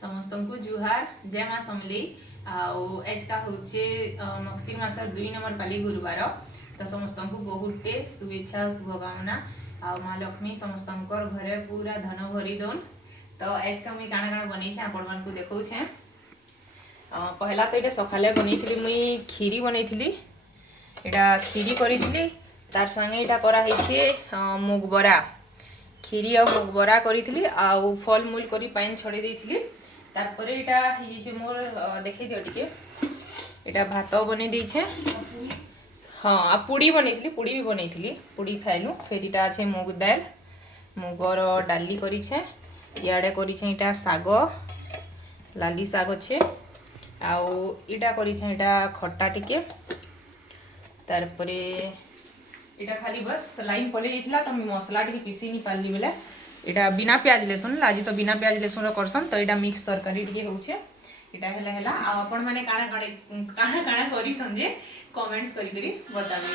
समस्त को जुहार जय माँ समली आज का हूँ मक्सिर मासर 2 नंबर पाली गुरुवार तो समस्त को बहुते शुभेच्छा और शुभकामना माँ लक्ष्मी समस्त घरे पूरा धन भरी दौन। तो आज का मुझे काଣା काଣା बनी आपण को देखा पहला तो ये सकाले बनी मुई खीरी बनी यहाँ खीरी करी तार संगे यहाँ कराई मुग बरा खीरी और मुग बरा करी आउ फल मूल कर पानी छड़े देती तारपर यहाँ मोर देखे दियो टिके यहाँ भात बन देछे हाँ आ पुड़ी बनी पुड़ी भी बनी पुड़ी खाइलु फिर यहाँ अच्छे मुग दाल मुगर डाली करें इे कर शाग लाली शाग अच्छे आउ इटा करें खट्टा टिके तारपर इटा खाली बस लाइन पलि जाता तो मसला टी पीसी नहीं पार्ली बेले इटा बिना प्याज लहसुन आज तो बिना प्याज लहसुन करसन तो यहाँ मिक्स तरकारी टी होचे इटा है आपण मैंने काଣା काଣା करी संजे कमेंट्स करी बताबे।